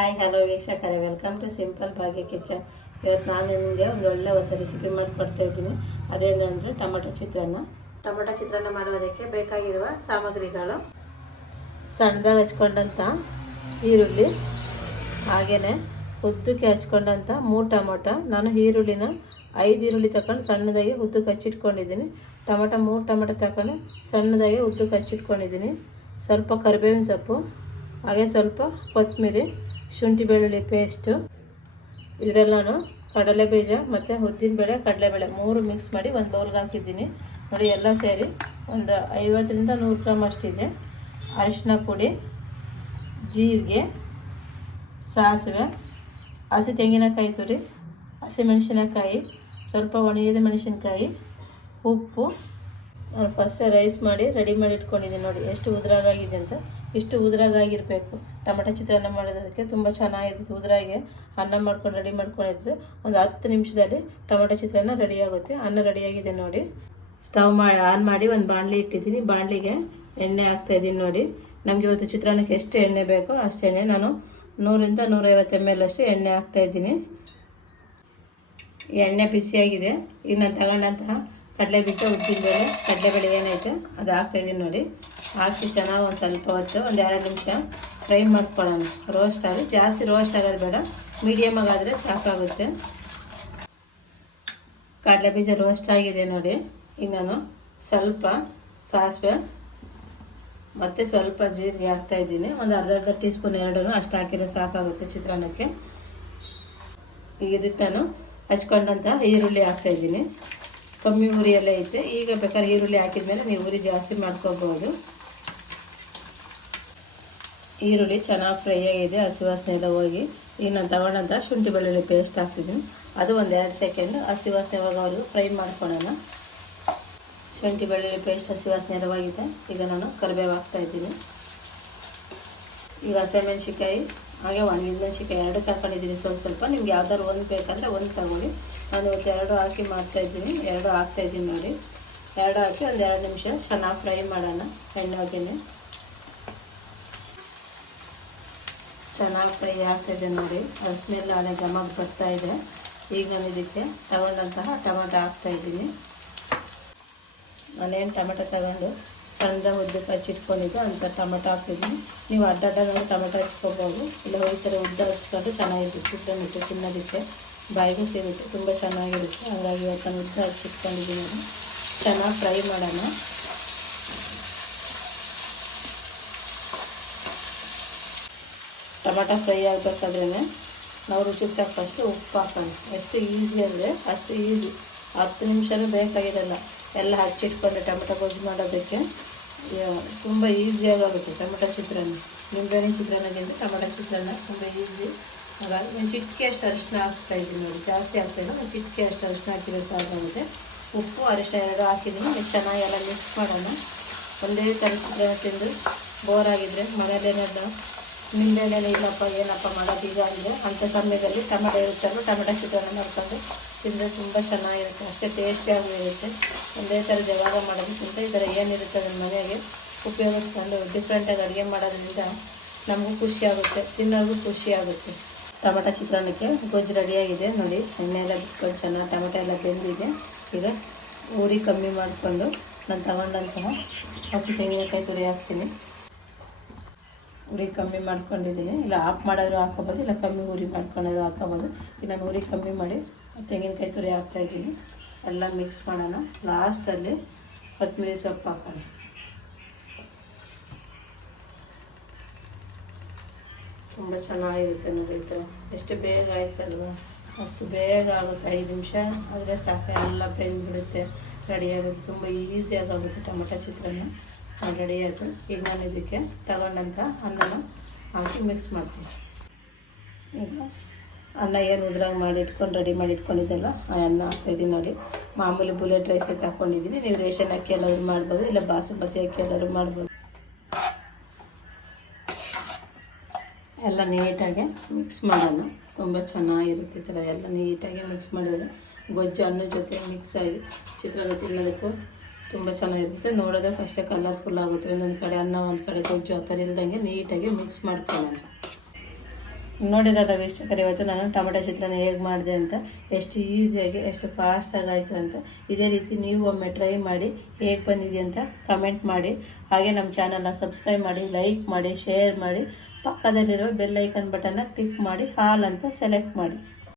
Hi hello ವೀಕ್ಷಕರೇ welcome to simple Bhagya kitchen. ಇವತ್ತು ನಾನು ನಿಮಗೆ ಒಂದು ಒಳ್ಳೆ ಹೊಸ ರೆಸಿಪಿ ಮಾಡಿಕೊಡ್ತಾ ಇದ್ದೀನಿ. ಅದೇನಂದರೆ ಟೊಮೊಟೊ ಚಿತ್ರಾನ್ನ. ಟೊಮೊಟೊ ಚಿತ್ರಾನ್ನ ಮಾಡೋದಕ್ಕೆ ಬೇಕಾಗಿರುವ ಸಾಮಗ್ರಿಗಳು. ಸಣ್ಣದಾಗಿ ಹಚ್ಕೊಂಡಂಥ ಈರುಳ್ಳಿ ಹಾಗೆಯೇ ಉದ್ದಕ್ಕೆ ಹಚ್ಕೊಂಡಂಥ ಮೂರು ಟೊಮೊಟೊ. ನಾನು ಈರುಳ್ಳಿನ ಐದು ಈರುಳ್ಳಿ ತಗೊಂಡು ಸಣ್ಣದಾಗಿ ಉದ್ದಕ್ಕೆ ಹಚ್ಚಿಟ್ಕೊಂಡಿದ್ದೀನಿ. ಟೊಮೊಟೊ ಮೂರು ಟೊಮೊಟೊ ತಗೊಂಡು ಸಣ್ಣದಾಗಿ ಉದ್ದಕ್ಕೆ ಹಚ್ಚಿಟ್ಕೊಂಡಿದ್ದೀನಿ. ಸ್ವಲ್ಪ ಕರಿಬೇವಿನ ಸೊಪ್ಪು ಹಾಗೆ ಸ್ವಲ್ಪ ಕೊತ್ತಂಬರಿ ಶುಂಠಿ ಬೆಳ್ಳುಳ್ಳಿ ಪೇಸ್ಟು ಇದರಲ್ಲೂ ಕಡಲೆ ಬೀಜ ಮತ್ತು ಉದ್ದಿನಬೇಳೆ ಕಡಲೆಬೇಳೆ ಮೂರು ಮಿಕ್ಸ್ ಮಾಡಿ ಒಂದು ಬೌಲ್ಗೆ ಹಾಕಿದ್ದೀನಿ. ನೋಡಿ ಎಲ್ಲ ಸೇರಿ ಒಂದು ಐವತ್ತರಿಂದ ನೂರು ಗ್ರಾಮ್ ಅಷ್ಟಿದೆ. ಅರಿಶಿನ ಪುಡಿ, ಜೀರಿಗೆ, ಸಾಸಿವೆ, ಹಸಿ ತೆಂಗಿನಕಾಯಿ ತುರಿ ಹಸಿಮೆಣಸಿನಕಾಯಿ ಸ್ವಲ್ಪ ಒಣಗಿದ ಮೆಣಸಿನಕಾಯಿ, ಉಪ್ಪು. ನಾನು ಫಸ್ಟೇ ರೈಸ್ ಮಾಡಿ ರೆಡಿ ಮಾಡಿ ಇಟ್ಕೊಂಡಿದ್ದೀನಿ ನೋಡಿ, ಎಷ್ಟು ಉದುರಾಗಿದೆ ಅಂತ. ಇಷ್ಟು ಉದ್ರಾಗಾಗಿರಬೇಕು ಟೊಮೆಟೊ ಚಿತ್ರಾನ್ನ ಮಾಡೋದಕ್ಕೆ ತುಂಬ ಚೆನ್ನಾಗಿರ್ತದೆ ಉದುರಾಗೆ. ಅನ್ನ ಮಾಡ್ಕೊಂಡು ರೆಡಿ ಮಾಡ್ಕೊಂಡಿದ್ರೆ. ಒಂದು ಹತ್ತು ನಿಮಿಷದಲ್ಲಿ ಟೊಮೆಟೊ ಚಿತ್ರಾನ್ನ ರೆಡಿ ಆಗುತ್ತೆ. ಅನ್ನ ರೆಡಿಯಾಗಿದೆ ನೋಡಿ. ಸ್ಟವ್ ಮಾಡಿ ಆನ್ ಮಾಡಿ ಒಂದು ಬಾಣಲಿ ಇಟ್ಟಿದ್ದೀನಿ. ಬಾಣಲಿಗೆ ಎಣ್ಣೆ ಹಾಕ್ತಾಯಿದ್ದೀನಿ ನೋಡಿ. ನಮಗೆ ಇವತ್ತು ಚಿತ್ರಾನ್ನಕ್ಕೆ ಎಷ್ಟು ಎಣ್ಣೆ ಬೇಕೋ ಅಷ್ಟು ಎಣ್ಣೆ. ನಾನು ನೂರಿಂದ ನೂರೈವತ್ತು ಎಂ ಎಲ್ ಅಷ್ಟು ಎಣ್ಣೆ ಹಾಕ್ತಾಯಿದ್ದೀನಿ ಎಣ್ಣೆ ಬಿಸಿಯಾಗಿದೆ. ಈಗ ನಾನು ತಗೊಂಡಂತಹ ಕಡಲೆ ಬಿಟ್ಟು ಬೀಜ ಕಡಲೆ ಬೇಳೆ ಏನೈತೆ ಅದು ಹಾಕ್ತಾಯಿದ್ದೀನಿ ನೋಡಿ. ಹಾಕಿ ಚೆನ್ನಾಗಿ ಒಂದು ಸ್ವಲ್ಪ ಹೊತ್ತು, ಒಂದು ಎರಡು ನಿಮಿಷ ಫ್ರೈ ಮಾಡ್ಕೊಳ್ಳೋಣ. ರೋಸ್ಟ್ ಆಗಿ ಜಾಸ್ತಿ ರೋಸ್ಟ್ ಆಗೋದು ಬೇಡ. ಮೀಡಿಯಮ್ ಆಗಾದರೆ ಸಾಕಾಗುತ್ತೆ. ಕಡಲೆ ಬೀಜ ರೋಸ್ಟ್ ಆಗಿದೆ ನೋಡಿ. ಇನ್ನೂ ನಾನು ಸ್ವಲ್ಪ ಸಾಸಿವೆ ಮತ್ತು ಸ್ವಲ್ಪ ಜೀರಿಗೆ ಹಾಕ್ತಾಯಿದ್ದೀನಿ ಒಂದು ಅರ್ಧ ಅರ್ಧ ಟೀ ಸ್ಪೂನ್ ಎರಡೂ ಅಷ್ಟು ಹಾಕಿದ್ರೆ ಸಾಕಾಗುತ್ತೆ ಚಿತ್ರಾನ್ನಕ್ಕೆ. ಈಗ ಇದಕ್ಕೆ ನಾನು ಹಚ್ಕೊಂಡಂತಹ ಈರುಳ್ಳಿ ಹಾಕ್ತಾಯಿದ್ದೀನಿ ಕಮ್ಮಿ ಉರಿಯಲ್ಲೇ ಐತೆ. ಈಗ ಬೇಕಾದ್ರೆ ಈರುಳ್ಳಿ ಹಾಕಿದ್ಮೇಲೆ ನೀವು ಉರಿ ಜಾಸ್ತಿ ಮಾಡ್ಕೋಬೋದು. ಈರುಳ್ಳಿ ಚೆನ್ನಾಗಿ ಫ್ರೈ ಆಗಿದೆ, ಹಸಿ ವಾಸನೆ ಎಲ್ಲ ಹೋಗಿ. ಈಗ ನಾನು ತಗೊಂಡಂಥ ಶುಂಠಿ ಬೆಳ್ಳುಳ್ಳಿ ಪೇಸ್ಟ್ ಹಾಕ್ತಿದ್ದೀನಿ ಅದು ಒಂದು ಎರಡು ಸೆಕೆಂಡ್ ಹಸಿವಾಸನೆ ಹೋಗೋವರೆಗೂ ಫ್ರೈ ಮಾಡ್ಕೊಳ್ಳೋಣ ಶುಂಠಿ ಬೆಳ್ಳುಳ್ಳಿ ಪೇಸ್ಟ್ ಹಸಿ ವಾಸನೆ ಎಲ್ಲ ಈಗ ನಾನು ಕರಿಬೇವು ಹಾಕ್ತಾಯಿದ್ದೀನಿ ಈಗ ಹಸಿಮೆಣ್ಸಿಕಾಯಿ ಹಾಗೆ ಒಣಗಿದ ಮೆಣಸಿನ್ಕಾಯಿ ಎರಡು ತಗೊಂಡಿದ್ದೀನಿ ಸ್ವಲ್ಪ ಸ್ವಲ್ಪ. ನಿಮ್ಗೆ ಯಾವ್ದಾದ್ರು ಒಂದು ಬೇಕಂದರೆ ಒಂದು ತಗೊಳ್ಳಿ. ನಾನು ಇವತ್ತು ಎರಡು ಹಾಕಿ ಮಾಡ್ತಾಯಿದ್ದೀನಿ ಎರಡು ಹಾಕ್ತಾಯಿದ್ದೀನಿ ನೋಡಿ. ಎರಡು ಹಾಕಿ ಒಂದು ಎರಡು ನಿಮಿಷ ಚೆನ್ನಾಗಿ ಫ್ರೈ ಮಾಡೋಣ. ಎಣ್ಣೆಗೆ ಚೆನ್ನಾಗಿ ಫ್ರೈ ಆಗ್ತಾಯಿದೆ ನೋಡಿ. ಅದು ಸ್ಮೆಲ್ ಅದೇ ಗಮಕ್ಕೆ ಬರ್ತಾ ಇದೆ. ಈಗ ನಾನು ಇದಕ್ಕೆ ತಗೊಂಡಂತಹ ಟೊಮೆಟೊ ಹಾಕ್ತಾಯಿದ್ದೀನಿ ನಾನೇನು ಟೊಮೆಟೊ ತಗೊಂಡು ಸಣ್ಣದ ಉದ್ದಕ್ಕೆ ಹಚ್ಚಿಟ್ಕೊಂಡಿದ್ದು ಅಂತ ಟೊಮೆಟೊ ಹಾಕ್ತಿದ್ದೀನಿ. ನೀವು ಅಡ್ಡ ಅಡ್ಡ ಟೊಮೆಟೊ ಹಚ್ಕೋಬೋದು. ಇಲ್ಲ ಈ ಥರ ಉದ್ದ ಹಚ್ಕೊಂಡು ಚೆನ್ನಾಗಿರುತ್ತೆ. ಚಿತ್ರಾನ್ನಕ್ಕೆ ತಿನ್ನೋದಕ್ಕೆ. ಬಾಯಿಗೂ ಸಿಗುತ್ತೆ. ತುಂಬ ಚೆನ್ನಾಗಿರುತ್ತೆ. ಹಾಗಾಗಿ ಇವತ್ತು ನಾನು ಉದ್ದ ಹಚ್ಚಿಟ್ಕೊಂಡಿದ್ದೀನಿ ನಾನು. ಚೆನ್ನಾಗಿ ಫ್ರೈ ಮಾಡೋಣ. ಟೊಮೆಟೊ ಫ್ರೈ ಆಗಬೇಕಾದ್ರೇ ನಾವು ರುಚಿಗೆ ತಕ್ಕಷ್ಟು ಉಪ್ಪು ಹಾಕೋಣ. ಎಷ್ಟು ಈಸಿ ಅಂದರೆ ಅಷ್ಟು ಈಸಿ ಹತ್ತು ನಿಮಿಷನೂ ಬೇಕಾಗಿರಲ್ಲ. ಎಲ್ಲ ಹಚ್ಚಿಟ್ಕೊಂಡು ಟೊಮೆಟೊ ಗೊಜ್ಜು ಮಾಡೋದಕ್ಕೆ ತುಂಬ ಈಸಿಯಾಗಿ ಆಗುತ್ತೆ ಟೊಮೆಟೊ ಚಿತ್ರಾನ್ನ. ನಿಂಬೆಹಣ್ಣಿನ ಚಿತ್ರಾನ್ನದಿಂದ ಟೊಮೆಟೊ ಚಿತ್ರಾನ್ನ ತುಂಬ ಈಸಿ ಹಾಗಾಗಿ ಒಂದು ಚಿಟಿಕೆ ಅಷ್ಟು ಅರಿಶಿನ ಹಾಕ್ತಾ ಇದ್ದೀನಿ ನೋಡಿ, ಜಾಸ್ತಿ ಹಾಕ್ತಾಯಿಲ್ಲ ಒಂದು ಚಿಟಿಕೆ ಅಷ್ಟು ಅರಿಶಿನ ಹಾಕಿದ್ರೆ ಸಾಕಾಗುತ್ತೆ. ಉಪ್ಪು, ಅರಿಶಿನ ಎರಡು ಹಾಕಿದ್ದೀನಿ ಚೆನ್ನಾಗಿ ಎಲ್ಲ ಮಿಕ್ಸ್ ಮಾಡೋಣ. ಒಂದೇ ಥರ ಚಿತ್ರಾನ್ನ ತಿಂದು ಬೋರ್ ಆಗಿದ್ದರೆ ಮನೇಲೇನಾದ್ರು ನಿಂಬೆಹಣ್ಣೆ ಇಲ್ಲಪ್ಪ, ಏನಪ್ಪ ಮಾಡೋದು? ಈಗ ಅಂದರೆ ಅಂಥ ಸಮಯದಲ್ಲಿ ಟೊಮೆಟೊ ಇರುತ್ತಲ್ಲ ಟೊಮೆಟೊ ಚಿತ್ರಾನ್ನ ಮಾಡ್ಕೊಂಡು ತಿಂದರೆ ತುಂಬ ಚೆನ್ನಾಗಿರುತ್ತೆ. ಅಷ್ಟೇ ಟೇಸ್ಟಿಯಾಗೂ ಇರುತ್ತೆ. ಒಂದೇ ಥರ ಜವಾಗ ಮಾಡೋದಕ್ಕಿಂತ ಈ ಥರ ಏನಿರುತ್ತೆ ಅದನ್ನ ಮನೆಗೆ ಉಪಯೋಗಿಸ್ಕೊಂಡು ಡಿಫ್ರೆಂಟಾಗಿ ಅಡುಗೆ ಮಾಡೋದ್ರಿಂದ ನಮಗೂ ಖುಷಿಯಾಗುತ್ತೆ ತಿನ್ನೋದು ಖುಷಿ ಆಗುತ್ತೆ. ಟೊಮೆಟೊ ಚಿತ್ರಾನ್ನಕ್ಕೆ ಗೊಜ್ಜು ರೆಡಿಯಾಗಿದೆ ನೋಡಿ, ಎಣ್ಣೆ ಎಲ್ಲ ಬಿಟ್ಕೊಂಡು ಚೆನ್ನಾಗಿ ಟೊಮೆಟೊ ಎಲ್ಲ ಬೆಂದಿದೆ. ಈಗ ಊರಿ ಕಮ್ಮಿ ಮಾಡಿಕೊಂಡು ನಾನು ತಗೊಂಡಂತಹ ಹಸಿ ತೆಂಗಿನಕಾಯಿ ತುರಿ ಹಾಕ್ತೀನಿ. ಉರಿ ಕಮ್ಮಿ ಮಾಡ್ಕೊಂಡಿದ್ದೀನಿ. ಇಲ್ಲ ಆಫ್ ಮಾಡಿದ್ರು ಹಾಕೋಬೋದು ಇಲ್ಲ ಕಮ್ಮಿ ಉರಿ ಮಾಡ್ಕೊಂಡಾದ್ರು ಹಾಕೋಬೋದು ಈಗ ನಾನು ಉರಿ ಕಮ್ಮಿ ಮಾಡಿ ತೆಂಗಿನಕಾಯಿ ತುರಿ ಹಾಕ್ತಾಯಿದ್ದೀನಿ ಎಲ್ಲ ಮಿಕ್ಸ್ ಮಾಡೋಣ. ಲಾಸ್ಟಲ್ಲಿ ಕೊತ್ತಂಬರಿ ಸೊಪ್ಪು ಹಾಕೋಣ. ತುಂಬ ಚೆನ್ನಾಗಿರುತ್ತೆ ನೋಡಿದ್ದು ಎಷ್ಟು ಬೇಗ ಆಯ್ತಲ್ವಾ? ಅಷ್ಟು ಬೇಗ ಆಗುತ್ತೆ. ಐದು ನಿಮಿಷ ಆದರೆ ಸಾಕು. ಎಲ್ಲ ಬೆಂದ್ಬಿಡುತ್ತೆ. ರೆಡಿಯಾಗುತ್ತೆ ತುಂಬ ಈಸಿಯಾಗಿ ಆಗುತ್ತೆ ಟೊಮೊಟೊ ಚಿತ್ರಾನ್ನ. ರೆಡಿ ಆಯಿತು. ಈಗ ನಾನು ಇದಕ್ಕೆ ತಗೊಂಡಂಥ ಅನ್ನನ ಹಾಕಿ ಮಿಕ್ಸ್ ಮಾಡ್ತೀನಿ. ಈಗ ಅನ್ನ ಏನು ಉದ್ರಾಗ ಮಾಡಿ ಇಟ್ಕೊಂಡು ರೆಡಿ ಮಾಡಿ ಇಟ್ಕೊಂಡಿದ್ದೆಲ್ಲ, ಆ ಅನ್ನ ಹಾಕ್ತಾಯಿದ್ದೀನಿ ನೋಡಿ. ಮಾಮೂಲಿ ಬುಲೆಟ್ ರೈಸೇ ತಗೊಂಡಿದ್ದೀನಿ ನೀವು ರೇಷನ್ ಅಕ್ಕಿ ಎಲ್ಲರೂ ಮಾಡ್ಬೋದು, ಇಲ್ಲ ಬಾಸುಮತಿ ಅಕ್ಕಿ ಎಲ್ಲರೂ ಮಾಡ್ಬೋದು. ಎಲ್ಲ ನೀಟಾಗಿ ಮಿಕ್ಸ್ ಮಾಡೋಣ. ತುಂಬ ಚೆನ್ನಾಗಿರುತ್ತೆ ಈ ಥರ ಎಲ್ಲ ನೀಟಾಗಿ ಮಿಕ್ಸ್ ಮಾಡಿದ್ರೆ ಗೊಜ್ಜು ಅನ್ನ ಜೊತೆ ಮಿಕ್ಸ್ ಆಗಿ ತಿನ್ನೋದಕ್ಕೂ ತುಂಬ ಚೆನ್ನಾಗಿರುತ್ತೆ. ನೋಡೋದೇ ಫಸ್ಟೇ ಕಲರ್ಫುಲ್ ಆಗುತ್ತೆ. ಒಂದೊಂದು ಕಡೆ ಅನ್ನ ಒಂದು ಕಡೆ ಗೊಜ್ಜು, ಆ ಥರ ಇಲ್ದಂಗೆ ನೀಟಾಗಿ ಮಿಕ್ಸ್ ಮಾಡ್ಕೊಳ್ಳೋಣ. ನೋಡಿರಲ್ಲ ವೀಕ್ಷಕರು, ಇವತ್ತು ನಾನು ಟೊಮೆಟೊ ಚಿತ್ರಾನ್ನ ಹೇಗೆ ಮಾಡಿದೆ ಅಂತ, ಎಷ್ಟು ಈಸಿಯಾಗಿ ಎಷ್ಟು ಫಾಸ್ಟಾಗಿ ಆಯಿತು ಅಂತ, ಇದೇ ರೀತಿ ನೀವು ಒಮ್ಮೆ ಟ್ರೈ ಮಾಡಿ ಹೇಗೆ ಬಂದಿದೆ ಅಂತ ಕಮೆಂಟ್ ಮಾಡಿ. ಹಾಗೆ ನಮ್ಮ ಚಾನಲ್ನ ಸಬ್ಸ್ಕ್ರೈಬ್ ಮಾಡಿ ಲೈಕ್ ಮಾಡಿ ಶೇರ್ ಮಾಡಿ. ಪಕ್ಕದಲ್ಲಿರೋ ಬೆಲ್ಲೈಕನ್ ಬಟನ್ನ ಕ್ಲಿಕ್ ಮಾಡಿ, ಹಾಲ್ ಅಂತ ಸೆಲೆಕ್ಟ್ ಮಾಡಿ.